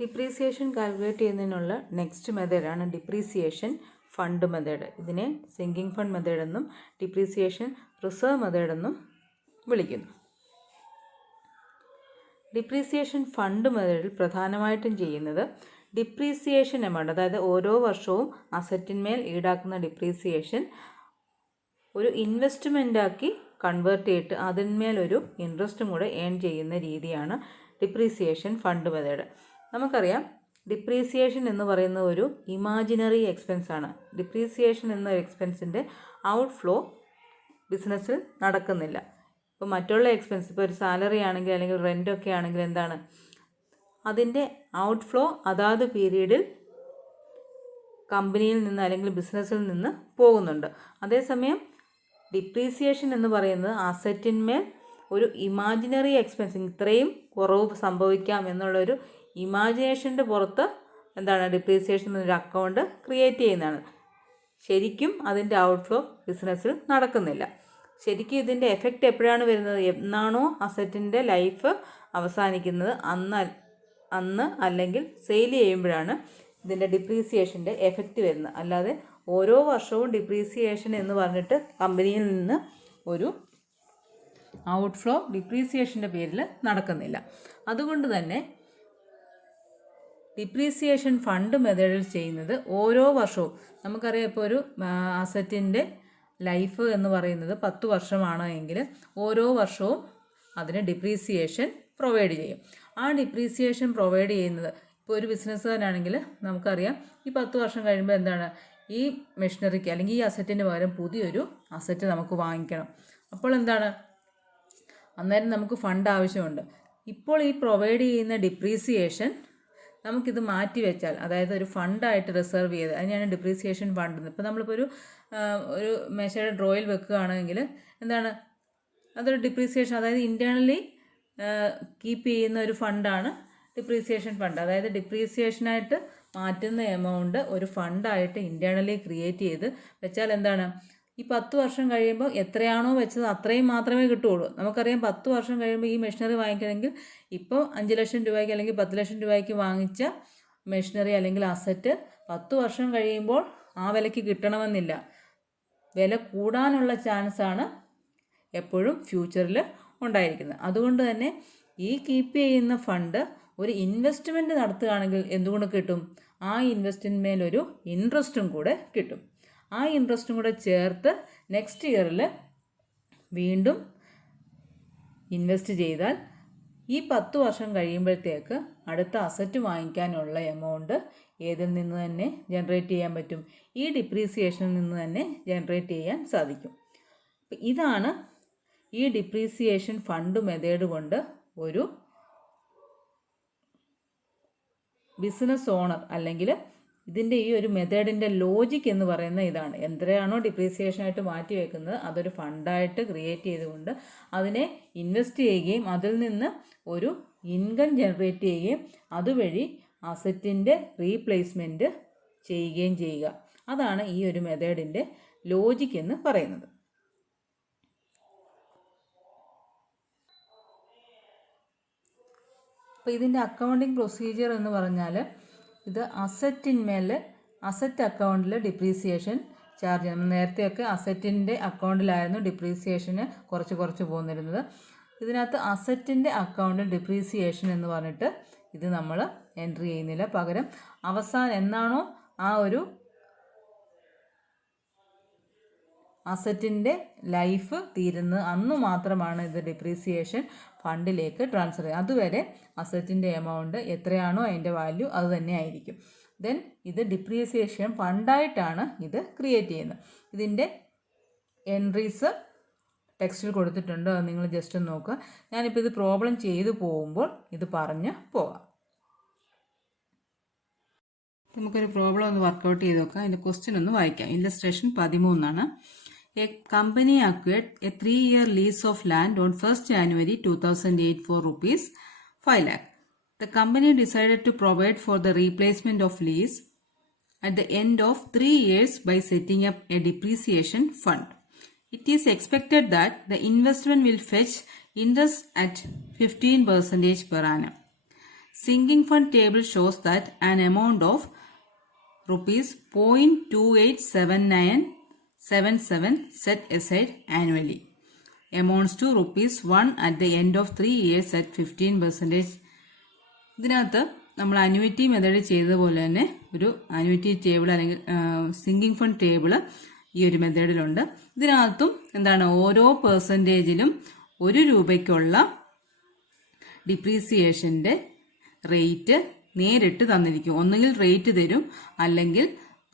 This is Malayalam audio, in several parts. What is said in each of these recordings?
ഡിപ്രീസിയേഷൻ കാൽക്കുലേറ്റ് ചെയ്യുന്നതിനുള്ള നെക്സ്റ്റ് മെത്തേഡാണ് ഡിപ്രീസിയേഷൻ ഫണ്ട് മെത്തേഡ്. ഇതിനെ സിങ്കിങ് ഫണ്ട് മെത്തേഡ് എന്നും ഡിപ്രീസിയേഷൻ റിസർവ് മെത്തേഡ് എന്നും വിളിക്കുന്നു. ഡിപ്രീസിയേഷൻ ഫണ്ട് മെത്തേഡിൽ പ്രധാനമായിട്ടും ചെയ്യുന്നത് ഡിപ്രീസിയേഷൻ എമൗണ്ട്, അതായത് ഓരോ വർഷവും അസറ്റിന്മേൽ ഈടാക്കുന്ന ഡിപ്രീസിയേഷൻ ഒരു ഇൻവെസ്റ്റ്മെൻറ്റാക്കി കൺവേർട്ട് ചെയ്തിട്ട് അതിന്മേലൊരു ഇൻട്രസ്റ്റും കൂടെ ഏൺ ചെയ്യുന്ന രീതിയാണ് ഡിപ്രീസിയേഷൻ ഫണ്ട് മെത്തേഡ്. നമുക്കറിയാം, ഡിപ്രീസിയേഷൻ എന്ന് പറയുന്ന ഒരു ഇമാജിനറി എക്സ്പെൻസ് ആണ്. ഡിപ്രീസിയേഷൻ എന്ന എക്സ്പെൻസിൻ്റെ ഔട്ട്ഫ്ലോ ബിസിനസ്സിൽ നടക്കുന്നില്ല. ഇപ്പോൾ മറ്റുള്ള എക്സ്പെൻസ്, ഇപ്പോൾ ഒരു സാലറി ആണെങ്കിൽ അല്ലെങ്കിൽ റെൻ്റൊക്കെ ആണെങ്കിൽ എന്താണ്, അതിൻ്റെ ഔട്ട്ഫ്ലോ അതാത് പീരീഡിൽ കമ്പനിയിൽ നിന്ന് അല്ലെങ്കിൽ ബിസിനസ്സിൽ നിന്ന് പോകുന്നുണ്ട്. അതേസമയം ഡിപ്രീസിയേഷൻ എന്ന് പറയുന്നത് അസറ്റിന്മേൽ ഒരു ഇമാജിനറി എക്സ്പെൻസ്, ഇത്രയും കുറവ് സംഭവിക്കാം എന്നുള്ളൊരു ഇമാജിനേഷൻ്റെ പുറത്ത് എന്താണ് ഡിപ്രീസിയേഷൻ എന്നൊരു അക്കൗണ്ട് ക്രിയേറ്റ് ചെയ്യുന്നതാണ്. ശരിക്കും അതിൻ്റെ ഔട്ട്ഫ്ലോ ബിസിനസ്സിൽ നടക്കുന്നില്ല. ശരിക്കും ഇതിൻ്റെ എഫക്റ്റ് എപ്പോഴാണ് വരുന്നത്? എന്നാണോ അസറ്റിൻ്റെ ലൈഫ് അവസാനിക്കുന്നത് അന്ന് അല്ലെങ്കിൽ സെയിൽ ചെയ്യുമ്പോഴാണ് ഇതിൻ്റെ ഡിപ്രീസിയേഷൻ്റെ എഫക്റ്റ് വരുന്നത്. അല്ലാതെ ഓരോ വർഷവും ഡിപ്രീസിയേഷൻ എന്ന് പറഞ്ഞിട്ട് കമ്പനിയിൽ നിന്ന് ഒരു ഔട്ട്ഫ്ലോ ഡിപ്രീസിയേഷൻ്റെ പേരിൽ നടക്കുന്നില്ല. അതുകൊണ്ട് തന്നെ ഡിപ്രീസിയേഷൻ ഫണ്ട് മെത്തേഡിൽ ചെയ്യുന്നത് ഓരോ വർഷവും, നമുക്കറിയാം ഇപ്പോൾ ഒരു അസറ്റിൻ്റെ ലൈഫ് എന്ന് പറയുന്നത് 10 വർഷമാണ് എങ്കിൽ ഓരോ വർഷവും അതിന് ഡിപ്രീസിയേഷൻ പ്രൊവൈഡ് ചെയ്യും. ആ ഡിപ്രീസിയേഷൻ പ്രൊവൈഡ് ചെയ്യുന്നത്, ഇപ്പോൾ ഒരു ബിസിനസ്സുകാരനാണെങ്കിൽ നമുക്കറിയാം ഈ 10 വർഷം കഴിയുമ്പോൾ എന്താണ്, ഈ മെഷീനറിക്ക് അല്ലെങ്കിൽ ഈ അസറ്റിന് പകരം പുതിയൊരു അസറ്റ് നമുക്ക് വാങ്ങിക്കണം. അപ്പോൾ എന്താണ്, അന്നേരം നമുക്ക് ഫണ്ട് ആവശ്യമുണ്ട്. ഇപ്പോൾ ഈ പ്രൊവൈഡ് ചെയ്യുന്ന ഡിപ്രീസിയേഷൻ നമുക്കിത് മാറ്റി വെച്ചാൽ, അതായത് ഒരു ഫണ്ടായിട്ട് റിസർവ് ചെയ്ത്, അതിനാണ് ഡിപ്രീസിയേഷൻ ഫണ്ട്. ഇപ്പോൾ നമ്മളിപ്പോൾ ഒരു മേശയുടെ ഡ്രോയിൽ വെക്കുകയാണെങ്കിൽ എന്താണ്, അതൊരു ഡിപ്രീസിയേഷൻ, അതായത് ഇൻറ്റേർണലി കീപ്പ് ചെയ്യുന്ന ഒരു ഫണ്ടാണ് ഡിപ്രീസിയേഷൻ ഫണ്ട്. അതായത് ഡിപ്രീസിയേഷനായിട്ട് മാറ്റുന്ന എമൗണ്ട് ഒരു ഫണ്ടായിട്ട് ഇൻറ്റേർണലി ക്രിയേറ്റ് ചെയ്ത് വെച്ചാൽ എന്താണ്, ഈ 10 വർഷം കഴിയുമ്പോൾ എത്രയാണോ വെച്ചത് അത്രയും മാത്രമേ കിട്ടുകയുള്ളൂ. നമുക്കറിയാം 10 വർഷം കഴിയുമ്പോൾ ഈ മെഷീനറി വാങ്ങിക്കണമെങ്കിൽ ഇപ്പോൾ 5 ലക്ഷം രൂപയ്ക്ക് അല്ലെങ്കിൽ 10 ലക്ഷം രൂപയ്ക്ക് വാങ്ങിച്ച മെഷീനറി അല്ലെങ്കിൽ അസറ്റ് 10 വർഷം കഴിയുമ്പോൾ ആ വിലയ്ക്ക് കിട്ടണമെന്നില്ല. വില കൂടാനുള്ള ചാൻസാണ് എപ്പോഴും ഫ്യൂച്ചറിൽ ഉണ്ടായിരിക്കുന്നത്. അതുകൊണ്ട് തന്നെ ഈ കീപ്പ് ചെയ്യുന്ന ഫണ്ട് ഒരു ഇൻവെസ്റ്റ്മെൻറ്റ് നടത്തുകയാണെങ്കിൽ എന്തുകൊണ്ട് കിട്ടും, ആ ഇൻവെസ്റ്റ്മെൻറ്റിന്മേലൊരു ഇൻട്രസ്റ്റും കൂടെ കിട്ടും. ആ ഇൻട്രസ്റ്റും കൂടെ ചേർത്ത് നെക്സ്റ്റ് ഇയറിൽ വീണ്ടും ഇൻവെസ്റ്റ് ചെയ്താൽ ഈ 10 വർഷം കഴിയുമ്പോഴത്തേക്ക് അടുത്ത അസറ്റ് വാങ്ങിക്കാനുള്ള എമൗണ്ട് ഏതിൽ നിന്ന് തന്നെ ജനറേറ്റ് ചെയ്യാൻ പറ്റും, ഈ ഡിപ്രീസിയേഷനിൽ നിന്ന് തന്നെ ജനറേറ്റ് ചെയ്യാൻ സാധിക്കും. ഇതാണ് ഈ ഡിപ്രീസിയേഷൻ ഫണ്ട് മെത്തേഡ് കൊണ്ട് ഒരു ബിസിനസ് ഓണർ, അല്ലെങ്കിൽ ഇതിൻ്റെ ഈ ഒരു മെത്തേഡിൻ്റെ ലോജിക് എന്ന് പറയുന്ന ഇതാണ്. എത്രയാണോ ഡിപ്രീസിയേഷനായിട്ട് മാറ്റി വെക്കുന്നത് അതൊരു ഫണ്ടായിട്ട് ക്രിയേറ്റ് ചെയ്തുകൊണ്ട് അതിനെ ഇൻവെസ്റ്റ് ചെയ്യുകയും അതിൽ നിന്ന് ഒരു ഇൻകം ജനറേറ്റ് ചെയ്യുകയും അതുവഴി അസറ്റിൻ്റെ റീപ്ലേസ്മെൻറ്റ് ചെയ്യുകയും ചെയ്യുക. അതാണ് ഈ ഒരു മെത്തേഡിൻ്റെ ലോജിക് എന്ന് പറയുന്നത്. അപ്പോൾ ഇതിൻ്റെ അക്കൗണ്ടിങ് പ്രൊസീജിയർ എന്ന് പറഞ്ഞാൽ, ഇത് അസറ്റ് അക്കൗണ്ടിൽ ഡിപ്രീസിയേഷൻ ചാർജ് ചെയ്യണം. നേരത്തെയൊക്കെ അസറ്റിൻ്റെ അക്കൗണ്ടിലായിരുന്നു ഡിപ്രീസിയേഷന് കുറച്ച് പോന്നിരുന്നത്. ഇതിനകത്ത് അസറ്റിൻ്റെ അക്കൗണ്ടിൽ ഡിപ്രീസിയേഷൻ എന്ന് പറഞ്ഞിട്ട് ഇത് നമ്മൾ എൻട്രി ചെയ്യുന്നില്ല. പകരം അവസാനം എന്നാണോ ആ ഒരു അസറ്റിൻ്റെ ലൈഫ് തീരുന്നത് അന്ന് മാത്രമാണ് ഇത് ഡിപ്രീസിയേഷൻ ഫണ്ടിലേക്ക് ട്രാൻസ്ഫർ ചെയ്യുക. അതുവരെ അസറ്റിൻ്റെ എമൗണ്ട് എത്രയാണോ അതിൻ്റെ വാല്യൂ അത് തന്നെ ആയിരിക്കും. ദെൻ ഇത് ഡിപ്രീസിയേഷൻ ഫണ്ടായിട്ടാണ് ഇത് ക്രിയേറ്റ് ചെയ്യുന്നത്. ഇതിൻ്റെ എൻട്രീസ് ടെക്സ്റ്റിൽ കൊടുത്തിട്ടുണ്ട്, അത് നിങ്ങൾ ജസ്റ്റ് ഒന്ന് നോക്കുക. ഞാനിപ്പോൾ ഇത് പ്രോബ്ലം ചെയ്തു പോകുമ്പോൾ ഇത് പറഞ്ഞ് പോകാം. നമുക്കൊരു പ്രോബ്ലം ഒന്ന് വർക്കൗട്ട് ചെയ്ത് നോക്കാം. അതിൻ്റെ ക്വസ്റ്റ്യൻ ഒന്ന് വായിക്കാം. Illustration 13 A company acquired a 3-year lease of land on 1st January 2008 for rupees 5 lakh. The company decided to provide for the replacement of lease at the end of 3 years by setting up a depreciation fund. It is expected that the investment will fetch interest at 15% per annum. Sinking fund table shows that an amount of rupees 0.287977 set aside annually amounts to rupees 1 at the end of 3 years at 15%. ഇതിനകത്ത് നമ്മൾ അന്യൂറ്റി മെത്തേഡ് ചെയ്തതുപോലെ തന്നെ ഒരു അന്യൂറ്റി ടേബിൾ അല്ലെങ്കിൽ സിങ്കിങ് ഫണ്ട് ടേബിൾ ഈ ഒരു മെത്തേഡിലുണ്ട്. ഇതിനകത്തും എന്താണ് ഓരോ പെർസെൻറ്റേജിലും 1 രൂപയ്ക്കുള്ള ഡിപ്രീസിയേഷൻ്റെ റേറ്റ് നേരിട്ട് തന്നിരിക്കും. ഒന്നുകിൽ റേറ്റ് തരും, അല്ലെങ്കിൽ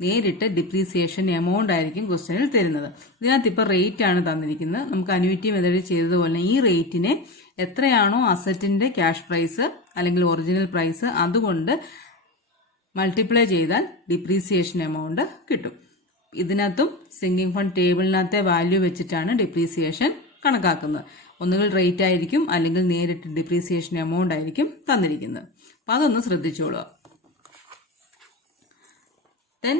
നേരിട്ട് ഡിപ്രീസിയേഷൻ എമൗണ്ട് ആയിരിക്കും ക്വസ്റ്റ്യനിൽ തരുന്നത്. ഇതിനകത്ത് ഇപ്പോൾ റേറ്റ് ആണ് തന്നിരിക്കുന്നത്. നമുക്ക് അന്യൂറ്റി മെത്തേഡ് ചെയ്തതുപോലെ ഈ റേറ്റിനെ എത്രയാണോ അസറ്റിന്റെ ക്യാഷ് പ്രൈസ് അല്ലെങ്കിൽ ഒറിജിനൽ പ്രൈസ് അതുകൊണ്ട് മൾട്ടിപ്ലൈ ചെയ്താൽ ഡിപ്രീസിയേഷൻ എമൗണ്ട് കിട്ടും. ഇതിനകത്തും സിങ്കിങ് ഫണ്ട് ടേബിളിനകത്തെ വാല്യൂ വെച്ചിട്ടാണ് ഡിപ്രീസിയേഷൻ കണക്കാക്കുന്നത്. ഒന്നുകിൽ റേറ്റ് ആയിരിക്കും, അല്ലെങ്കിൽ നേരിട്ട് ഡിപ്രീസിയേഷൻ എമൗണ്ട് ആയിരിക്കും തന്നിരിക്കുന്നത്. അപ്പം അതൊന്ന് ശ്രദ്ധിച്ചോളുക. Then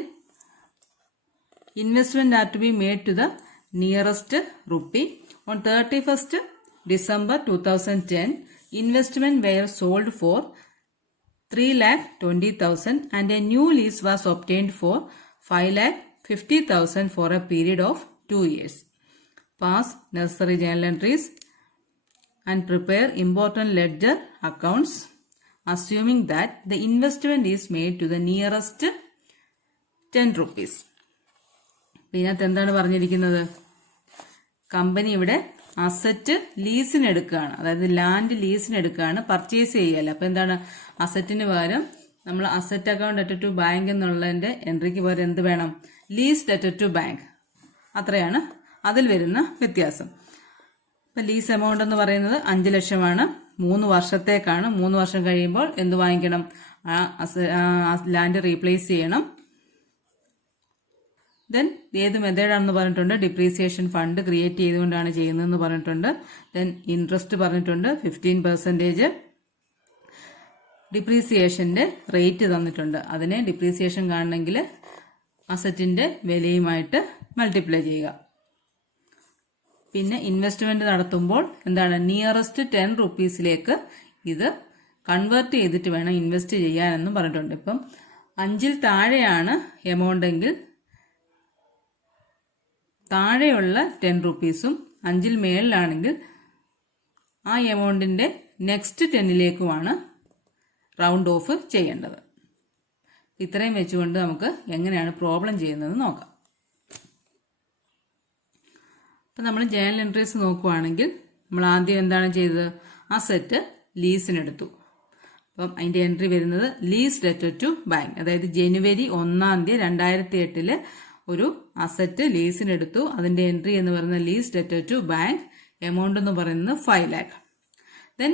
investment are to be made to the nearest rupee. On 31st December 2010, investment were sold for 3,20,000 and a new lease was obtained for 5,50,000 for a period of 2 years. Pass necessary journal entries and prepare important ledger accounts, assuming that the investment is made to the nearest 10 rupees. ഇതിനകത്ത് എന്താണ് പറഞ്ഞിരിക്കുന്നത്? കമ്പനി ഇവിടെ അസറ്റ് ലീസിന് എടുക്കുകയാണ്, അതായത് ലാൻഡ് ലീസിന് എടുക്കുകയാണ്, പർച്ചേസ് ചെയ്യല്ല. അപ്പം എന്താണ്, അസറ്റിന് പകരം നമ്മൾ asset account debtor to bank എന്നുള്ളതിന്റെ എൻട്രിക്ക് പകരം എന്ത് വേണം? Lease debtor to bank. അത്രയാണ് അതിൽ വരുന്ന വ്യത്യാസം. ഇപ്പം ലീസ് എമൗണ്ട് എന്ന് പറയുന്നത് 5 ലക്ഷമാണ്, 3 വർഷത്തേക്കാണ്. 3 വർഷം കഴിയുമ്പോൾ എന്ത് വാങ്ങിക്കണം? ലാൻഡ് റീപ്ലേസ് ചെയ്യണം. ദെൻ ഏത് മെത്തേഡാണെന്ന് പറഞ്ഞിട്ടുണ്ട്? ഡിപ്രീസിയേഷൻ ഫണ്ട് ക്രിയേറ്റ് ചെയ്തുകൊണ്ടാണ് ചെയ്യുന്നതെന്ന് പറഞ്ഞിട്ടുണ്ട്. ദെൻ ഇൻട്രസ്റ്റ് പറഞ്ഞിട്ടുണ്ട് 15%. ഡിപ്രീസിയേഷന്റെ റേറ്റ് തന്നിട്ടുണ്ട്. അതിനെ ഡിപ്രീസിയേഷൻ കാണണമെങ്കിൽ അസറ്റിന്റെ വിലയുമായിട്ട് മൾട്ടിപ്ലൈ ചെയ്യുക. പിന്നെ ഇൻവെസ്റ്റ്മെന്റ് നടത്തുമ്പോൾ എന്താണ്? നിയറസ്റ്റ് 10 റുപ്പീസിലേക്ക് ഇത് കൺവേർട്ട് ചെയ്തിട്ട് വേണം ഇൻവെസ്റ്റ് ചെയ്യാനെന്നും പറഞ്ഞിട്ടുണ്ട്. ഇപ്പം 5ൽ താഴെയാണ് എമൗണ്ട് എങ്കിൽ താഴെയുള്ള 10 റുപ്പീസും 5ൽ മേളിലാണെങ്കിൽ ആ എമൗണ്ടിന്റെ നെക്സ്റ്റ് 10ലേക്കുമാണ് റൗണ്ട് ഓഫ് ചെയ്യേണ്ടത്. ഇത്രയും വെച്ചുകൊണ്ട് നമുക്ക് എങ്ങനെയാണ് പ്രോബ്ലം ചെയ്യുന്നത് നോക്കാം. അപ്പം നമ്മൾ ജേണൽ എൻട്രീസ് നോക്കുവാണെങ്കിൽ നമ്മൾ ആദ്യം എന്താണ് ചെയ്തത്? അസറ്റ് ലീസിനെടുത്തു. അപ്പം അതിന്റെ എൻട്രി വരുന്നത് ലീസ് ഡെറ്റർ ടു ബാങ്ക്. അതായത് ജനുവരി 1 2008 ഒരു അസറ്റ് ലീസിനെടുത്തു. അതിന്റെ എൻട്രി എന്ന് പറയുന്നത് lease debtor to bank. Amount എന്ന് പറയുന്നത് 5 lakh. ദെൻ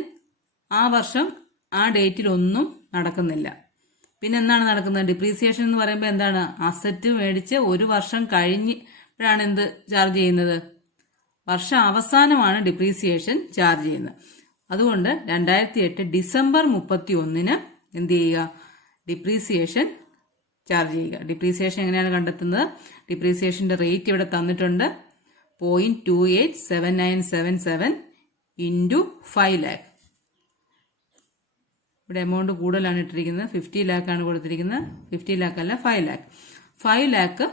ആ വർഷം ആ ഡേറ്റിൽ ഒന്നും നടക്കുന്നില്ല. പിന്നെ എന്താണ് നടക്കുന്നത്? ഡിപ്രീസിയേഷൻ എന്ന് പറയുമ്പോൾ എന്താണ്? അസറ്റ് മേടിച്ച് 1 വർഷം കഴിഞ്ഞപ്പോഴാണ് എന്ത് ചാർജ് ചെയ്യുന്നത്? വർഷം അവസാനമാണ് ഡിപ്രീസിയേഷൻ ചാർജ് ചെയ്യുന്നത്. അതുകൊണ്ട് 2008 ഡിസംബർ 31 എന്ത് ചെയ്യുക? ഡിപ്രീസിയേഷൻ ചാർജ് ചെയ്യുക. ഡിപ്രീസിയേഷൻ എങ്ങനെയാണ് കണ്ടെത്തുന്നത്? ഡിപ്രീസിയേഷന്റെ റേറ്റ് ഇവിടെ തന്നിട്ടുണ്ട്. 0.287977 ഇൻറ്റു 5 lakh. ഇവിടെ എമൗണ്ട് കൂടുതലാണ് ഇട്ടിരിക്കുന്നത്. 50 lakh ആണ് കൊടുത്തിരിക്കുന്നത്. 50 lakh അല്ല, 5 lakh. 5 lakh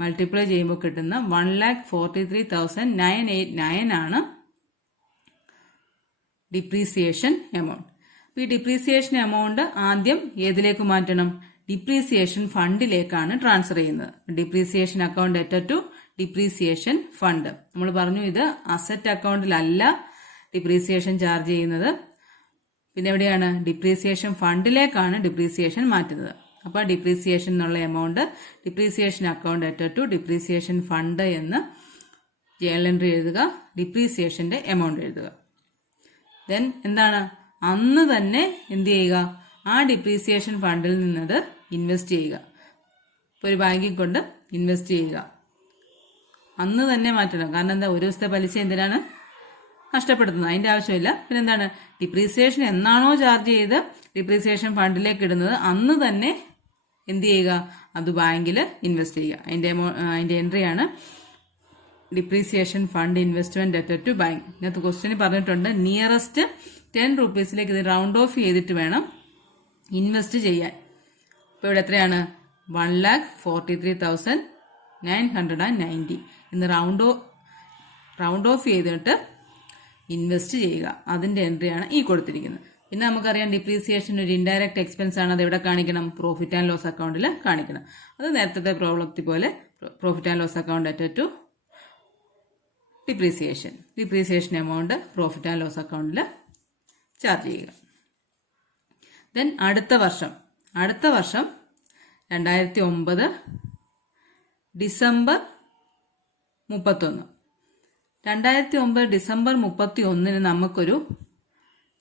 മൾട്ടിപ്ലൈ ചെയ്യുമ്പോൾ കിട്ടുന്ന 1,43,989 ആണ് ഡിപ്രീസിയേഷൻ എമൗണ്ട്. ഈ ഡിപ്രീസിയേഷൻ എമൗണ്ട് ആദ്യം ഏതിലേക്ക് മാറ്റണം? ഡിപ്രീസിയേഷൻ ഫണ്ടിലേക്കാണ് ട്രാൻസ്ഫർ ചെയ്യുന്നത്. Depreciation account debtor to depreciation fund. നമ്മൾ പറഞ്ഞു ഇത് അസറ്റ് അക്കൗണ്ടിലല്ല ഡിപ്രീസിയേഷൻ ചാർജ് ചെയ്യുന്നത്. പിന്നെ എവിടെയാണ്? ഡിപ്രീസിയേഷൻ ഫണ്ടിലേക്കാണ് ഡിപ്രീസിയേഷൻ മാറ്റുന്നത്. അപ്പോൾ ഡിപ്രീസിയേഷൻ എന്നുള്ള amount depreciation account debtor to depreciation fund എന്ന് ജേണൽ എൻട്രി എഴുതുക. ഡിപ്രീസിയേഷന്റെ എമൗണ്ട് എഴുതുക. ദെൻ എന്താണ്? അന്ന് തന്നെ എന്ത് ചെയ്യുക? ആ ഡിപ്രീസിയേഷൻ ഫണ്ടിൽ നിന്നത് ഇൻവെസ്റ്റ് ചെയ്യുക. ഇപ്പോൾ ഒരു ബാങ്കിൽ കൊണ്ട് ഇൻവെസ്റ്റ് ചെയ്യുക. അന്ന് തന്നെ മാറ്റണം. കാരണം എന്താ? ഒരു ദിവസത്തെ പലിശ എന്തിനാണ് നഷ്ടപ്പെടുത്തുന്നത്? അതിന്റെ ആവശ്യമില്ല. പിന്നെ എന്താണ്? ഡിപ്രീസിയേഷൻ എന്നാണോ ചാർജ് ചെയ്ത് ഡിപ്രീസിയേഷൻ ഫണ്ടിലേക്ക് ഇടുന്നത് അന്ന് തന്നെ എന്ത് ചെയ്യുക? അത് ബാങ്കിൽ ഇൻവെസ്റ്റ് ചെയ്യുക. അതിന്റെ എൻട്രിയാണ് depreciation fund investment debtor to bank. ഇതിനകത്ത് ക്വസ്റ്റ്യൻ പറഞ്ഞിട്ടുണ്ട് നിയറസ്റ്റ് 10 rupeesലേക്ക് ഇത് റൗണ്ട് ഓഫ് ചെയ്തിട്ട് വേണം ഇൻവെസ്റ്റ് ചെയ്യാൻ. ഇപ്പോൾ ഇവിടെ എത്രയാണ്? 1,43,990. ഇന്ന് റൗണ്ട് ഓഫ് ചെയ്തിട്ട് ഇൻവെസ്റ്റ് ചെയ്യുക. അതിൻ്റെ എൻട്രിയാണ് ഈ കൊടുത്തിരിക്കുന്നത്. പിന്നെ നമുക്കറിയാം ഡിപ്രീസിയേഷൻ ഒരു ഇൻഡയറക്റ്റ് എക്സ്പെൻസ് ആണ്. അത് എവിടെ കാണിക്കണം? പ്രോഫിറ്റ് ആൻഡ് ലോസ് അക്കൗണ്ടിൽ കാണിക്കണം. അത് നേരത്തെ പ്രോബ്ലത്തിൽ പോലെ profit and loss account added to depreciation amount profit and loss അക്കൗണ്ടിൽ ചാർജ് ചെയ്യുക. ദെൻ അടുത്ത വർഷം 2009 ഡിസംബർ 31. 2009 ഡിസംബർ 31 നമുക്കൊരു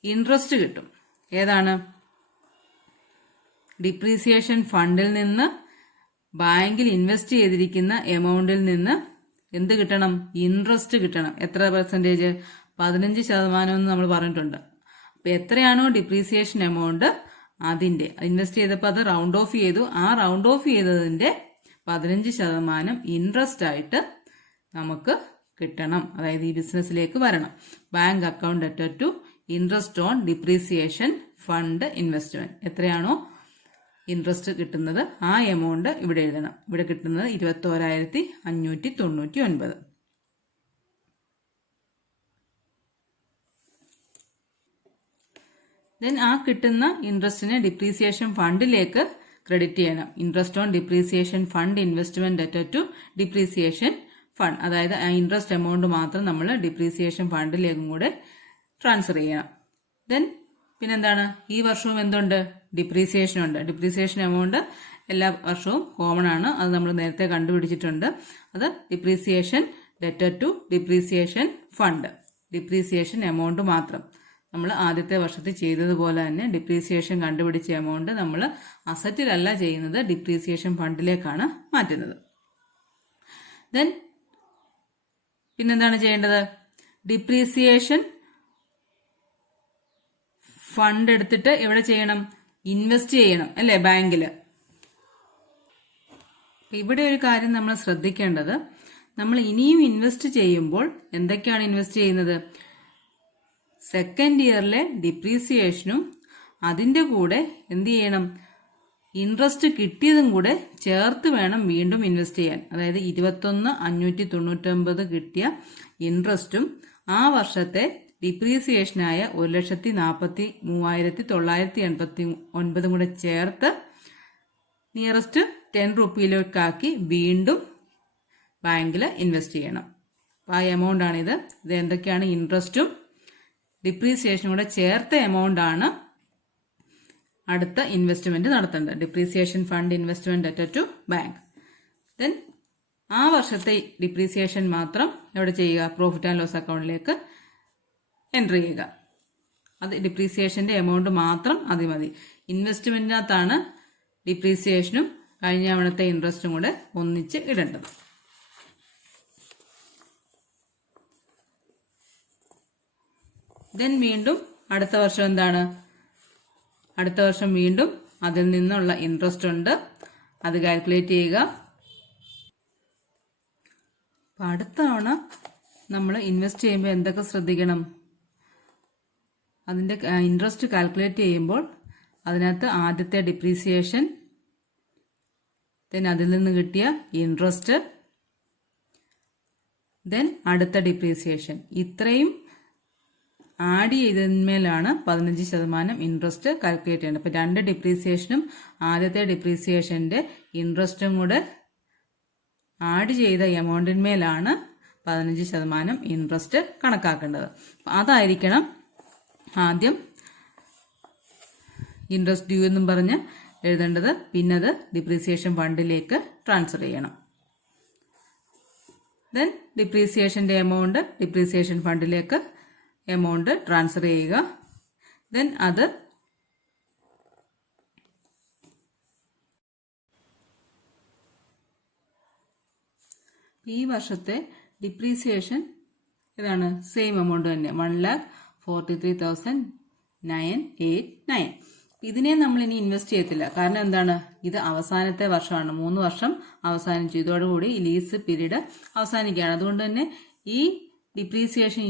ഇൻട്രസ്റ്റ് കിട്ടും. ഏതാണ്? ഡിപ്രീസിയേഷൻ ഫണ്ടിൽ നിന്ന് ബാങ്കിൽ ഇൻവെസ്റ്റ് ചെയ്തിരിക്കുന്ന എമൗണ്ടിൽ നിന്ന് എന്ത് കിട്ടണം? ഇൻട്രസ്റ്റ് കിട്ടണം. എത്ര പെർസെൻറ്റേജ്? 15% എന്ന് നമ്മൾ പറഞ്ഞിട്ടുണ്ട്. അപ്പോൾ എത്രയാണോ ഡിപ്രീസിയേഷൻ എമൗണ്ട് അതിൻ്റെ ഇൻവെസ്റ്റ് ചെയ്തപ്പോൾ അത് റൗണ്ട് ഓഫ് ചെയ്തു. ആ റൗണ്ട് ഓഫ് ചെയ്തതിൻ്റെ 15% ഇൻട്രസ്റ്റ് ആയിട്ട് നമുക്ക് കിട്ടണം. അതായത് ഈ ബിസിനസ്സിലേക്ക് വരണം. Bank account added to interest on depreciation fund investment. എത്രയാണോ ഇൻട്രസ്റ്റ് കിട്ടുന്നത് ആ എമൗണ്ട് ഇവിടെ എഴുതണം. ഇവിടെ കിട്ടുന്നത് 21,599. ദെൻ ആ കിട്ടുന്ന ഇൻട്രസ്റ്റിനെ ഡിപ്രീസിയേഷൻ ഫണ്ടിലേക്ക് ക്രെഡിറ്റ് ചെയ്യണം. Interest on depreciation fund investment added to depreciation fund. അതായത് ആ ഇൻട്രസ്റ്റ് എമൗണ്ട് മാത്രം നമ്മൾ ഡിപ്രീസിയേഷൻ ഫണ്ടിലേക്കും കൂടെ ട്രാൻസ്ഫർ ചെയ്യണം. ദെൻ പിന്നെന്താണ്? ഈ വർഷവും എന്തുണ്ട്? ഡിപ്രീസിയേഷൻ ഉണ്ട്. ഡിപ്രീസിയേഷൻ എമൗണ്ട് എല്ലാ വർഷവും കോമൺ ആണ്. അത് നമ്മൾ നേരത്തെ കണ്ടുപിടിച്ചിട്ടുണ്ട്. അത് ഡിപ്രീസിയേഷൻ ഡെറ്റഡ് to depreciation fund. Depreciation amount മാത്രം നമ്മൾ ആദ്യത്തെ വർഷത്തിൽ ചെയ്തതുപോലെ തന്നെ ഡിപ്രീസിയേഷൻ കണ്ടുപിടിച്ച എമൗണ്ട് നമ്മൾ അസറ്റിലല്ല ചെയ്യുന്നത്, ഡിപ്രീസിയേഷൻ ഫണ്ടിലേക്കാണ് മാറ്റുന്നത്. ദെൻ പിന്നെന്താണ് ചെയ്യേണ്ടത്? ഡിപ്രീസിയേഷൻ ഫണ്ട് എടുത്തിട്ട് എവിടെ ചെയ്യണം? ഇൻവെസ്റ്റ് ചെയ്യണം അല്ലേ? ബാങ്കിൽ. ഇവിടെ ഒരു കാര്യം നമ്മൾ ശ്രദ്ധിക്കേണ്ടത്, നമ്മൾ ഇനിയും ഇൻവെസ്റ്റ് ചെയ്യുമ്പോൾ എന്തൊക്കെയാണ് ഇൻവെസ്റ്റ് ചെയ്യുന്നത്? സെക്കൻഡ് ഇയറിലെ ഡിപ്രീസിയേഷനും അതിൻ്റെ കൂടെ എന്ത് ചെയ്യണം? ഇൻട്രസ്റ്റ് കിട്ടിയതും കൂടെ ചേർത്ത് വേണം വീണ്ടും ഇൻവെസ്റ്റ് ചെയ്യാൻ. അതായത് 21,599 കിട്ടിയ ഇൻട്രസ്റ്റും ആ വർഷത്തെ ഡിപ്രീസിയേഷനായ 1,43,989 കൂടെ ചേർത്ത് നിയറസ്റ്റ് 10 റുപ്പിയിലേക്കാക്കി വീണ്ടും ബാങ്കിൽ ഇൻവെസ്റ്റ് ചെയ്യണം. അപ്പോൾ ആ എമൗണ്ട് ആണിത്. ഇത് എന്തൊക്കെയാണ്? ഇൻട്രസ്റ്റും ഡിപ്രീസിയേഷനും കൂടെ ചേർത്ത എമൗണ്ട് ആണ് അടുത്ത ഇൻവെസ്റ്റ്മെന്റ് നടത്തേണ്ടത്. Depreciation fund investment added to bank. Then ആ വർഷത്തെ ഡിപ്രീസിയേഷൻ മാത്രം എവിടെ ചെയ്യുക? പ്രോഫിറ്റ് ആൻഡ് ലോസ് അക്കൗണ്ടിലേക്ക് എൻട്രി ചെയ്യുക. അത് ഡിപ്രീസിയേഷന്റെ എമൗണ്ട് മാത്രം അത് മതി. ഇൻവെസ്റ്റ്മെന്റിനകത്താണ് ഡിപ്രീസിയേഷനും കഴിഞ്ഞ തവണത്തെ ഇൻട്രസ്റ്റും കൂടെ ഒന്നിച്ച് ഇടേണ്ടത്. ദെൻ വീണ്ടും അടുത്ത വർഷം എന്താണ്? അടുത്ത വർഷം വീണ്ടും അതിൽ നിന്നുള്ള ഇൻട്രസ്റ്റ് ഉണ്ട്, അത് കാൽക്കുലേറ്റ് ചെയ്യുക. അപ്പം അടുത്ത തവണ നമ്മൾ ഇൻവെസ്റ്റ് ചെയ്യുമ്പോൾ എന്തൊക്കെ ശ്രദ്ധിക്കണം? അതിൻ്റെ ഇൻട്രസ്റ്റ് കാൽക്കുലേറ്റ് ചെയ്യുമ്പോൾ അതിനകത്ത് ആദ്യത്തെ ഡിപ്രീസിയേഷൻ, ദെൻ അതിൽ നിന്ന് കിട്ടിയ ഇൻട്രസ്റ്റ്, ദെൻ അടുത്ത ഡിപ്രീസിയേഷൻ, ഇത്രയും ആഡ് ചെയ്തതിന്മേലാണ് 15% ഇൻട്രസ്റ്റ് കാൽക്കുലേറ്റ് ചെയ്യേണ്ടത്. അപ്പോൾ 2 ഡിപ്രീസിയേഷനും ആദ്യത്തെ ഡിപ്രീസിയേഷൻ്റെ ഇൻട്രസ്റ്റും കൂടെ ആഡ് ചെയ്ത എമൗണ്ടിന്മേലാണ് 15% ഇൻട്രസ്റ്റ് കണക്കാക്കേണ്ടത്. അതായിരിക്കണം ആദ്യം ഇൻട്രസ്റ്റ് ഡ്യൂ എന്നും പറഞ്ഞ് എഴുതേണ്ടത്. പിന്നെ അത് ഡിപ്രീസിയേഷൻ ഫണ്ടിലേക്ക് ട്രാൻസ്ഫർ ചെയ്യണം. ദെൻ ഡിപ്രീസിയേഷൻ്റെ എമൗണ്ട് ഡിപ്രീസിയേഷൻ ഫണ്ടിലേക്ക് എമൗണ്ട് ട്രാൻസ്ഫർ ചെയ്യുക. ദെൻ അത് ഈ വർഷത്തെ ഡിപ്രീസിയേഷൻ ഇതാണ്, സെയിം എമൗണ്ട് തന്നെ, 1,43,989. ഇതിനെ നമ്മൾ ഇനി ഇൻവെസ്റ്റ് ചെയ്യത്തില്ല. കാരണം എന്താണ്? ഇത് അവസാനത്തെ വർഷമാണ്. 3 വർഷം അവസാനിച്ചു. ഇതോടുകൂടി ഈ ലീസ് പീരീഡ് അവസാനിക്കുകയാണ്. അതുകൊണ്ട് തന്നെ ഈ ഡിപ്രീസിയേഷൻ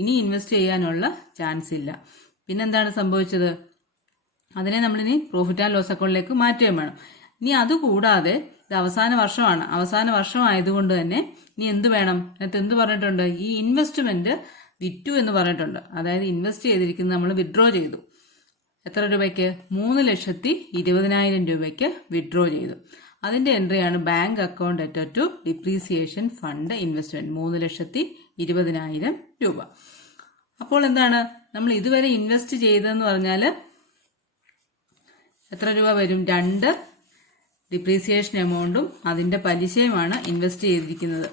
ഇനി ഇൻവെസ്റ്റ് ചെയ്യാനുള്ള ചാൻസ് ഇല്ല. പിന്നെന്താണ് സംഭവിച്ചത്? അതിനെ നമ്മളിനി പ്രോഫിറ്റ് ആൻഡ് ലോസ് അക്കൗണ്ടിലേക്ക് മാറ്റുകയും വേണം. ഇനി അതുകൂടാതെ ഇത് അവസാന വർഷമാണ്. അവസാന വർഷം ആയതുകൊണ്ട് തന്നെ ഇനി എന്ത് വേണം? അതിനകത്ത് എന്ത് പറഞ്ഞിട്ടുണ്ട്? ഈ ഇൻവെസ്റ്റ്മെന്റ് വിറ്റു എന്ന് പറഞ്ഞിട്ടുണ്ട്. അതായത് ഇൻവെസ്റ്റ് ചെയ്തിരിക്കുന്നത് നമ്മൾ വിഡ്രോ ചെയ്തു. എത്ര രൂപയ്ക്ക്? 3,20,000 രൂപയ്ക്ക് വിഡ്രോ ചെയ്തു. അതിന്റെ എൻട്രിയാണ് bank account debtor to depreciation fund investment 3,20,000 രൂപ. അപ്പോൾ എന്താണ് നമ്മൾ ഇതുവരെ ഇൻവെസ്റ്റ് ചെയ്തതെന്ന് പറഞ്ഞാൽ എത്ര രൂപ വരും? 2 ഡിപ്രീസിയേഷൻ എമൗണ്ടും അതിന്റെ പലിശയുമാണ് ഇൻവെസ്റ്റ് ചെയ്തിരിക്കുന്നത്.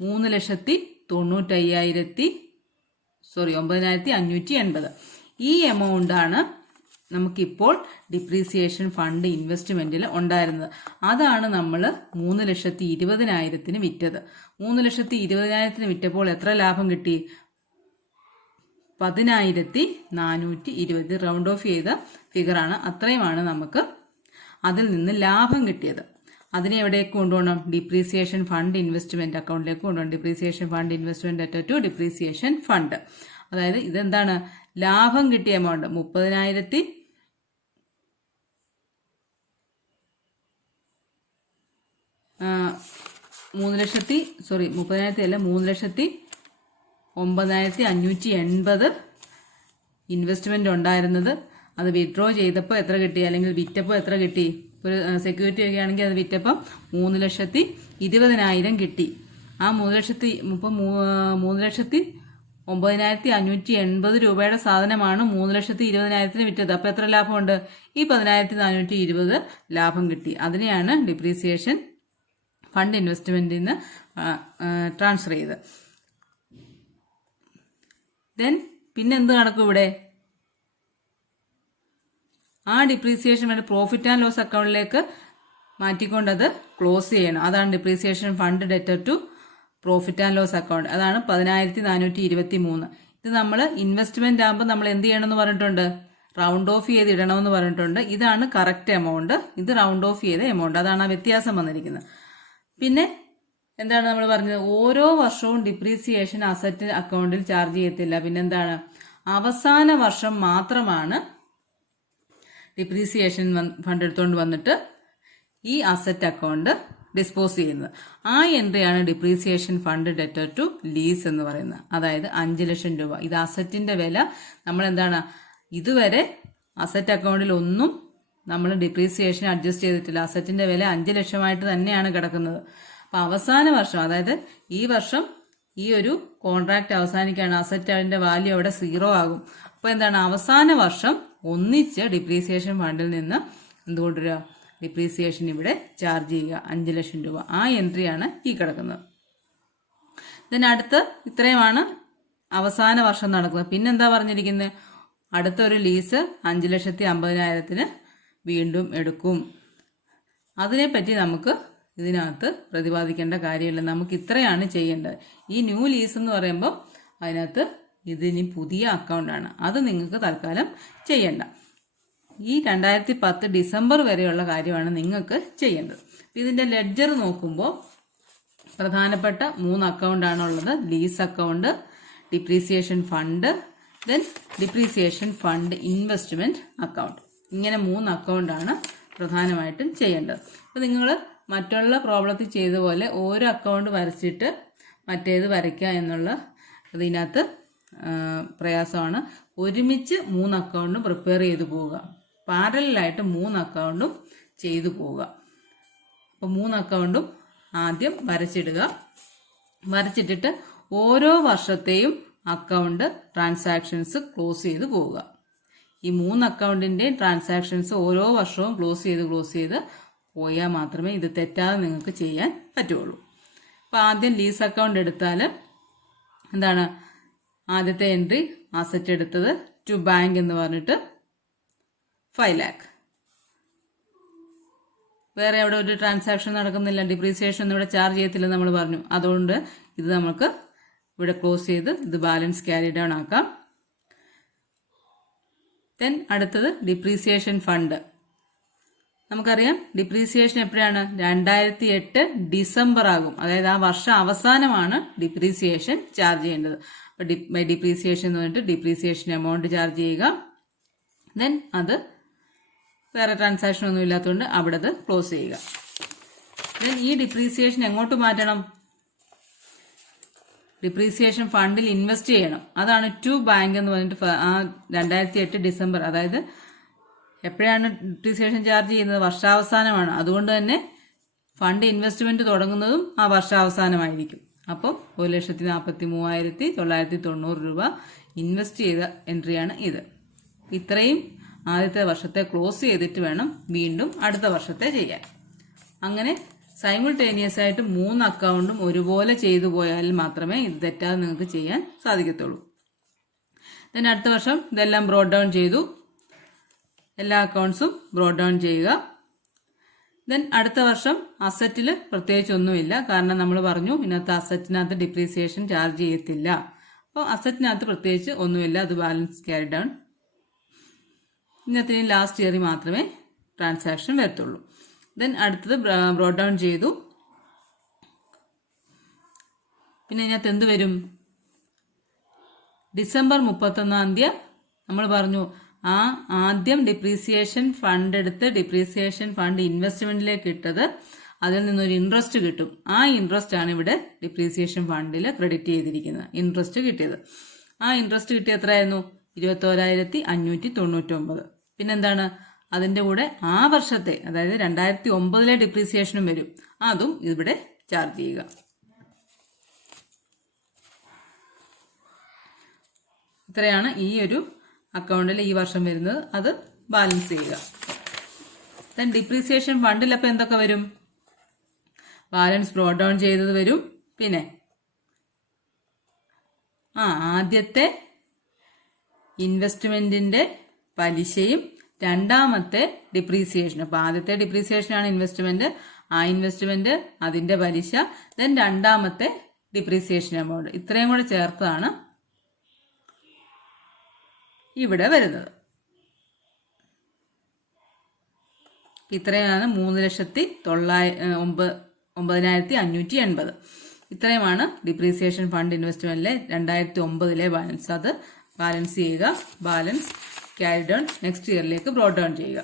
9,580. ഈ എമൗണ്ട് ആണ് നമുക്കിപ്പോൾ ഡിപ്രീസിയേഷൻ ഫണ്ട് ഇൻവെസ്റ്റ്മെന്റിൽ ഉണ്ടായിരുന്നത്. അതാണ് നമ്മൾ 3,20,000 വിറ്റത്. 3,20,000 വിറ്റപ്പോൾ എത്ര ലാഭം കിട്ടി? 10,420. റൗണ്ട് ഓഫ് ചെയ്ത ഫിഗറാണ്. അത്രയുമാണ് നമുക്ക് അതിൽ നിന്ന് ലാഭം കിട്ടിയത്. അതിനെ എവിടേക്ക് കൊണ്ടുപോകണം? ഡിപ്രീസിയേഷൻ ഫണ്ട് ഇൻവെസ്റ്റ്മെന്റ് അക്കൗണ്ടിലേക്ക് കൊണ്ടുപോകണം. Depreciation fund investment debtor to depreciation fund. അതായത് ഇതെന്താണ്? ലാഭം കിട്ടിയ എമൗണ്ട് 30,000 3,09,580 ഇൻവെസ്റ്റ്മെന്റ് ഉണ്ടായിരുന്നത്. അത് വിഡ്രോ ചെയ്തപ്പോൾ എത്ര കിട്ടി? അല്ലെങ്കിൽ വിറ്റപ്പോൾ എത്ര കിട്ടി? ഒരു സെക്യൂരിറ്റി ഒക്കെ ആണെങ്കിൽ അത് വിറ്റപ്പം 3,20,000 കിട്ടി. ആ 3,09,580 രൂപയുടെ സാധനമാണ് 3,20,000 വിറ്റത്. അപ്പൊ എത്ര ലാഭമുണ്ട്? ഈ 10,420 ലാഭം കിട്ടി. അതിനെയാണ് ഡിപ്രീസിയേഷൻ ഫണ്ട് ഇൻവെസ്റ്റ്മെന്റിൽ നിന്ന് ട്രാൻസ്ഫർ ചെയ്ത്. ദെൻ പിന്നെ എന്ത് നടക്കും ഇവിടെ? ആ ഡിപ്രീസിയേഷൻ വേണ്ടി പ്രോഫിറ്റ് ആൻഡ് ലോസ് അക്കൗണ്ടിലേക്ക് മാറ്റിക്കൊണ്ടത് ക്ലോസ് ചെയ്യണം. അതാണ് depreciation fund debtor to profit and loss account. അതാണ് 10,423. ഇത് നമ്മൾ ഇൻവെസ്റ്റ്മെന്റ് ആകുമ്പോൾ നമ്മൾ എന്ത് ചെയ്യണമെന്ന് പറഞ്ഞിട്ടുണ്ട്? റൗണ്ട് ഓഫ് ചെയ്ത് ഇടണമെന്ന് പറഞ്ഞിട്ടുണ്ട്. ഇതാണ് കറക്റ്റ് എമൗണ്ട്. ഇത് റൗണ്ട് ഓഫ് ചെയ്ത എമൗണ്ട്. അതാണ് ആ വ്യത്യാസം വന്നിരിക്കുന്നത്. പിന്നെ എന്താണ് നമ്മൾ പറഞ്ഞത്? ഓരോ വർഷവും ഡിപ്രീസിയേഷൻ അസറ്റ് അക്കൗണ്ടിൽ ചാർജ് ചെയ്യത്തില്ല. പിന്നെന്താണ്? അവസാന വർഷം മാത്രമാണ് ഡിപ്രീസിയേഷൻ ഫണ്ട് എടുത്തുകൊണ്ട് വന്നിട്ട് ഈ അസറ്റ് അക്കൗണ്ട് ഡിസ്പോസ് ചെയ്യുന്നത്. ആ എൻട്രിയാണ് depreciation fund debtor to lease എന്ന് പറയുന്നത്. അതായത് 5,00,000 രൂപ. ഇത് അസറ്റിന്റെ വില. നമ്മൾ എന്താണ് ഇതുവരെ അസറ്റ് അക്കൗണ്ടിൽ ഒന്നും നമ്മൾ ഡിപ്രീസിയേഷൻ അഡ്ജസ്റ്റ് ചെയ്തിട്ടില്ല. അസറ്റിന്റെ വില 5,00,000 തന്നെയാണ് കിടക്കുന്നത്. അപ്പൊ അവസാന വർഷം, അതായത് ഈ വർഷം ഈ ഒരു കോൺട്രാക്ട് അവസാനിക്കുകയാണ്. അസറ്റിന്റെ വാല്യൂ അവിടെ 0 ആകും. അപ്പൊ എന്താണ്? അവസാന വർഷം ഒന്നിച്ച് ഡിപ്രീസിയേഷൻ ഫണ്ടിൽ നിന്ന് എന്തുകൊണ്ടുവരിക? ഡിപ്രീസിയേഷൻ ഇവിടെ ചാർജ് ചെയ്യുക 5,00,000 രൂപ. ആ എൻട്രിയാണ് ഈ കിടക്കുന്നത്. അടുത്ത് ഇത്രയുമാണ് അവസാന വർഷം നടക്കുന്നത്. പിന്നെന്താ പറഞ്ഞിരിക്കുന്നത്? അടുത്തൊരു ലീസ് 5,50,000 വീണ്ടും എടുക്കും. അതിനെപ്പറ്റി നമുക്ക് ഇതിനകത്ത് പ്രതിപാദിക്കേണ്ട കാര്യമില്ല. നമുക്ക് ഇത്രയാണ് ചെയ്യേണ്ടത്. ഈ ന്യൂ ലീസ് എന്ന് പറയുമ്പോൾ അതിനകത്ത് ഇതിനി പുതിയ അക്കൗണ്ടാണ്. അത് നിങ്ങൾക്ക് തൽക്കാലം ചെയ്യണ്ട. ഈ 2010 ഡിസംബർ വരെയുള്ള കാര്യമാണ് നിങ്ങൾക്ക് ചെയ്യേണ്ടത്. ഇതിന്റെ ലെഡ്ജർ നോക്കുമ്പോൾ പ്രധാനപ്പെട്ട 3 അക്കൗണ്ടാണുള്ളത്. Lease account, depreciation fund, then depreciation fund investment account. ഇങ്ങനെ 3 അക്കൗണ്ടാണ് പ്രധാനമായിട്ടും ചെയ്യേണ്ടത്. അപ്പോൾ നിങ്ങൾ മറ്റുള്ള പ്രോബ്ലത്തിൽ ചെയ്ത പോലെ ഓരോ അക്കൗണ്ട് വരച്ചിട്ട് മറ്റേത് വരയ്ക്കുക എന്നുള്ള ഇതിനകത്ത് പ്രയാസമാണ്. ഒരുമിച്ച് 3 അക്കൗണ്ടും പ്രിപ്പയർ ചെയ്തു പോവുക. പാരലായിട്ട് 3 അക്കൗണ്ടും ചെയ്തു പോവുക. അപ്പോൾ 3 അക്കൗണ്ടും ആദ്യം വരച്ചിടുക. വരച്ചിട്ടിട്ട് ഓരോ വർഷത്തെയും അക്കൗണ്ട് ട്രാൻസാക്ഷൻസ് ക്ലോസ് ചെയ്ത് പോവുക. ഈ 3 അക്കൗണ്ടിന്റെയും ട്രാൻസാക്ഷൻസ് ഓരോ വർഷവും ക്ലോസ് ചെയ്ത് പോയാൽ മാത്രമേ ഇത് തെറ്റാതെ നിങ്ങൾക്ക് ചെയ്യാൻ പറ്റുള്ളൂ. അപ്പോൾ ആദ്യം ലീസ് അക്കൗണ്ട് എടുത്താൽ എന്താണ്? ആദ്യത്തെ എൻട്രി അസറ്റ് എടുത്തത് ടു ബാങ്ക് എന്ന് പറഞ്ഞിട്ട് 5 lakh. വേറെ അവിടെ ഒരു ട്രാൻസാക്ഷൻ നടക്കുന്നില്ല. ഡിപ്രീസിയേഷൻ ഒന്നും ഇവിടെ ചാർജ് ചെയ്യത്തില്ലെന്ന് നമ്മൾ പറഞ്ഞു. അതുകൊണ്ട് ഇത് നമുക്ക് ഇവിടെ ക്ലോസ് ചെയ്ത് ഇത് ബാലൻസ് ക്യാരി ഡൗൺ ആക്കാം. ദെൻ അടുത്തത് ഡിപ്രീസിയേഷൻ ഫണ്ട് നമുക്കറിയാം ഡിപ്രീസിയേഷൻ എപ്പോഴാണ് 2008 ഡിസംബർ ആകും. അതായത് ആ വർഷം അവസാനമാണ് ഡിപ്രീസിയേഷൻ ചാർജ് ചെയ്യേണ്ടത്. അപ്പോൾ ഡിപ്രീസിയേഷൻ എന്ന് പറഞ്ഞിട്ട് ഡിപ്രീസിയേഷൻ എമൗണ്ട് ചാർജ് ചെയ്യുക. ദെൻ അത് വേറെ ട്രാൻസാക്ഷൻ ഒന്നും ഇല്ലാത്തതുകൊണ്ട് അവിടെ അത് ക്ലോസ് ചെയ്യുക. ദെൻ ഈ ഡിപ്രീസിയേഷൻ എങ്ങോട്ട് മാറ്റണം? ഡിപ്രീസിയേഷൻ ഫണ്ടിൽ ഇൻവെസ്റ്റ് ചെയ്യണം. അതാണ് ടു ബാങ്ക് എന്ന് പറഞ്ഞിട്ട് ആ 2008 ഡിസംബർ, അതായത് എപ്പോഴാണ് ഡിപ്രീസിയേഷൻ ചാർജ് ചെയ്യുന്നത്? വർഷാവസാനമാണ്. അതുകൊണ്ട് തന്നെ ഫണ്ട് ഇൻവെസ്റ്റ്മെന്റ് തുടങ്ങുന്നതും ആ വർഷാവസാനമായിരിക്കും. അപ്പം 1,43,990 രൂപ ഇൻവെസ്റ്റ് ചെയ്ത എൻട്രിയാണ് ഇത്. ഇത്രയും ആദ്യത്തെ വർഷത്തെ ക്ലോസ് ചെയ്തിട്ട് വേണം വീണ്ടും അടുത്ത വർഷത്തെ ചെയ്യാൻ. അങ്ങനെ സൈമിൾട്ടേനിയസ് ആയിട്ട് 3 അക്കൗണ്ടും ഒരുപോലെ ചെയ്തു പോയാൽ മാത്രമേ ഇത് തെറ്റാതെ നിങ്ങൾക്ക് ചെയ്യാൻ സാധിക്കത്തുള്ളൂ. ദെൻ അടുത്ത വർഷം ഇതെല്ലാം ബ്രോഡ് ഡൗൺ ചെയ്തു. എല്ലാ അക്കൗണ്ട്സും ബ്രോഡ് ഡൗൺ ചെയ്യുക. ദെൻ അടുത്ത വർഷം അസറ്റിൽ പ്രത്യേകിച്ച് ഒന്നുമില്ല. കാരണം നമ്മൾ പറഞ്ഞു ഇന്നത്തെ അസറ്റിനകത്ത് ഡിപ്രീസിയേഷൻ ചാർജ് ചെയ്യത്തില്ല. അപ്പോൾ അസറ്റിനകത്ത് പ്രത്യേകിച്ച് ഒന്നുമില്ല. അത് ബാലൻസ് ക്യാരി ഡൗൺ. ഇന്നത്തെ ലാസ്റ്റ് ഇയറിൽ മാത്രമേ ട്രാൻസാക്ഷൻ വരത്തുള്ളൂ. ദെൻ അടുത്തത് ബ്രോഡ് ഡൗൺ ചെയ്തു. പിന്നെ ഇതിനകത്ത് എന്ത് വരും? ഡിസംബർ 31 നമ്മൾ പറഞ്ഞു ആ ആദ്യം ഡിപ്രീസിയേഷൻ ഫണ്ട് എടുത്ത് ഡിപ്രീസിയേഷൻ ഫണ്ട് ഇൻവെസ്റ്റ്മെന്റിലേക്ക് ഇട്ടത്, അതിൽ നിന്നൊരു ഇൻട്രസ്റ്റ് കിട്ടും. ആ ഇൻട്രസ്റ്റ് ആണ് ഇവിടെ ഡിപ്രീസിയേഷൻ ഫണ്ടിൽ ക്രെഡിറ്റ് ചെയ്തിരിക്കുന്നത്. ഇൻട്രസ്റ്റ് കിട്ടിയത്, ആ ഇൻട്രസ്റ്റ് കിട്ടിയ എത്രയായിരുന്നു? 21,599. പിന്നെന്താണ്? അതിന്റെ കൂടെ ആ വർഷത്തെ, അതായത് 2009 ഡിപ്രീസിയേഷനും വരും. അതും ഇവിടെ ചാർജ് ചെയ്യുക. ഇത്രയാണ് ഈ ഒരു അക്കൗണ്ടിൽ ഈ വർഷം വരുന്നത്. അത് ബാലൻസ് ചെയ്യുക. ദെൻ ഡിപ്രീസിയേഷൻ ഫണ്ടിൽ അപ്പം എന്തൊക്കെ വരും? ബാലൻസ് ബ്രോഡ് ഡൗൺ ചെയ്തത് വരും. പിന്നെ ആദ്യത്തെ ഇൻവെസ്റ്റ്മെന്റിന്റെ പലിശയും രണ്ടാമത്തെ ഡിപ്രീസിയേഷൻ. അപ്പൊ ആദ്യത്തെ ഡിപ്രീസിയേഷനാണ് ഇൻവെസ്റ്റ്മെന്റ്, ആ ഇൻവെസ്റ്റ്മെന്റ് അതിന്റെ പലിശ, ദെൻ രണ്ടാമത്തെ ഡിപ്രീസിയേഷൻ എമൗണ്ട്, ഇത്രയും കൂടെ ചേർത്താണ് ഇവിടെ വരുന്നത്. ഇത്രയാണ് 3,09,580. ഇത്രയുമാണ് ഡിപ്രീസിയേഷൻ ഫണ്ട് ഇൻവെസ്റ്റ്മെന്റിലെ 2009 ബാലൻസ്. അത് ബാലൻസ് ചെയ്യുക. ബാലൻസ് ക്യാരി ഡൗൺ നെക്സ്റ്റ് ഇയറിലേക്ക് ബ്രോഡ് ഡൗൺ ചെയ്യുക.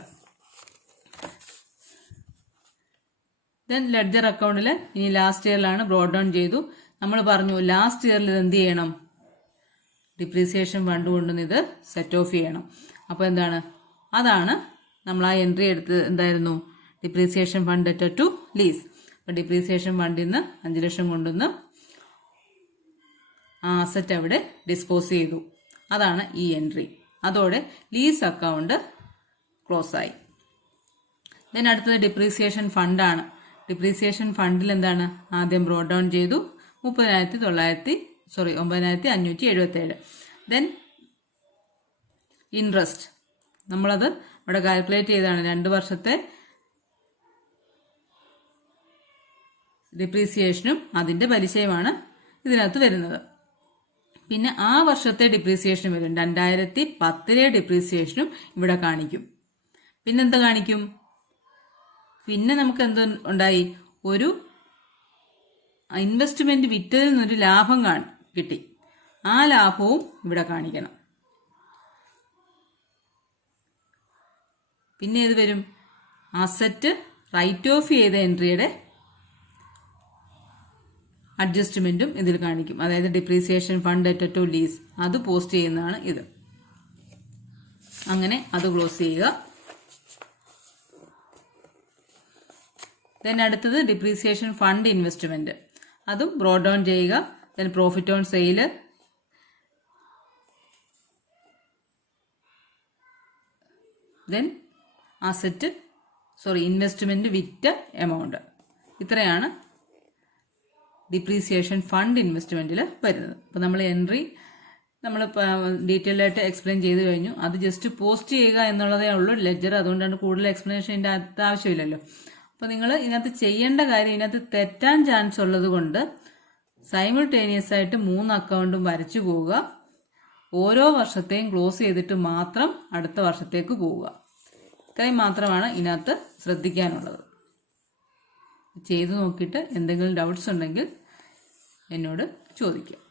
ദെൻ ലെഡ്ജർ അക്കൗണ്ടിൽ ഇനി ലാസ്റ്റ് ഇയറിലാണ് ബ്രോഡ് ഡൗൺ ചെയ്തു. നമ്മൾ പറഞ്ഞു ലാസ്റ്റ് ഇയറിൽ ഇത് എന്ത് ചെയ്യണം? ഡിപ്രീസിയേഷൻ ഫണ്ട് കൊണ്ടുവന്ന് ഇത് സെറ്റ് ഓഫ് ചെയ്യണം. അപ്പോൾ എന്താണ്? അതാണ് നമ്മൾ ആ എൻട്രി എടുത്ത് എന്തായിരുന്നു? Depreciation fund debtor to lease. അപ്പോൾ ഡിപ്രീസിയേഷൻ ഫണ്ടിൽ നിന്ന് 5 ലക്ഷം കൊണ്ടുവന്ന് ആ അസറ്റ് അവിടെ ഡിസ്പോസ് ചെയ്തു. അതാണ് ഈ എൻട്രി. അതോടെ ലീസ് അക്കൗണ്ട് ക്ലോസ് ആയി. ദെൻ അടുത്തത് ഡിപ്രീസിയേഷൻ ഫണ്ടാണ്. ഡിപ്രീസിയേഷൻ ഫണ്ടിൽ എന്താണ്? ആദ്യം ബ്രോഡ് ഡൗൺ ചെയ്തു 9,577. ദെൻ ഇൻട്രസ്റ്റ് നമ്മളത് ഇവിടെ കാൽക്കുലേറ്റ് ചെയ്താണ്. 2 വർഷത്തെ ഡിപ്രീസിയേഷനും അതിന്റെ പലിശയുമാണ് ഇതിനകത്ത് വരുന്നത്. പിന്നെ ആ വർഷത്തെ ഡിപ്രീസിയേഷൻ വരും. 2010 ഡിപ്രീസിയേഷനും ഇവിടെ കാണിക്കും. പിന്നെന്താ കാണിക്കും? പിന്നെ നമുക്ക് എന്ത് ഉണ്ടായി? ഒരു ഇൻവെസ്റ്റ്മെന്റ് വിറ്റതിൽ നിന്നൊരു ലാഭം കിട്ടി. ആ ലാഭവും ഇവിടെ കാണിക്കണം. പിന്നെ ഏത് വരും? അസറ്റ് റൈറ്റ് ഓഫ് ചെയ്ത എൻട്രിയുടെ അഡ്ജസ്റ്റ്മെന്റും ഇതിൽ കാണിക്കും. അതായത് depreciation fund debtor to lease അത് പോസ്റ്റ് ചെയ്യുന്നതാണ് ഇത്. അങ്ങനെ അത് ക്ലോസ് ചെയ്യുക. ദെൻ അടുത്തത് ഡിപ്രീസിയേഷൻ ഫണ്ട് ഇൻവെസ്റ്റ്മെന്റ്, അതും ബ്രോഡ് ഡൗൺ ചെയ്യുക. Then profit on sale, then investment വിറ്റ എമൗണ്ട്. ഇത്രയാണ് ഡിപ്രീസിയേഷൻ ഫണ്ട് ഇൻവെസ്റ്റ്മെന്റിൽ വരുന്നത്. അപ്പോൾ നമ്മൾ എൻട്രി നമ്മൾ ഡീറ്റെയിൽ ആയിട്ട് എക്സ്പ്ലെയിൻ ചെയ്ത് കഴിഞ്ഞു. അത് ജസ്റ്റ് പോസ്റ്റ് ചെയ്യുക എന്നുള്ളതേ ഉള്ളൂ ലെഡ്ജർ. അതുകൊണ്ടാണ് കൂടുതൽ എക്സ്പ്ലനേഷൻ ഇതിൻ്റെ അകത്ത് ആവശ്യമില്ലല്ലോ. അപ്പോൾ നിങ്ങൾ ഇതിനകത്ത് ചെയ്യേണ്ട കാര്യം, ഇതിനകത്ത് തെറ്റാൻ ചാൻസ് ഉള്ളത് കൊണ്ട് സൈമിൾട്ടേനിയസ് ആയിട്ട് 3 അക്കൗണ്ടും വരച്ചു പോവുക. ഓരോ വർഷത്തെയും ക്ലോസ് ചെയ്തിട്ട് മാത്രം അടുത്ത വർഷത്തേക്ക് പോവുക. ഇത്രയും മാത്രമാണ് ഇതിനകത്ത് ശ്രദ്ധിക്കാനുള്ളത്. ചെയ്തു നോക്കിയിട്ട് എന്തെങ്കിലും ഡൗട്ട്സ് ഉണ്ടെങ്കിൽ എന്നോട് ചോദിക്കാം.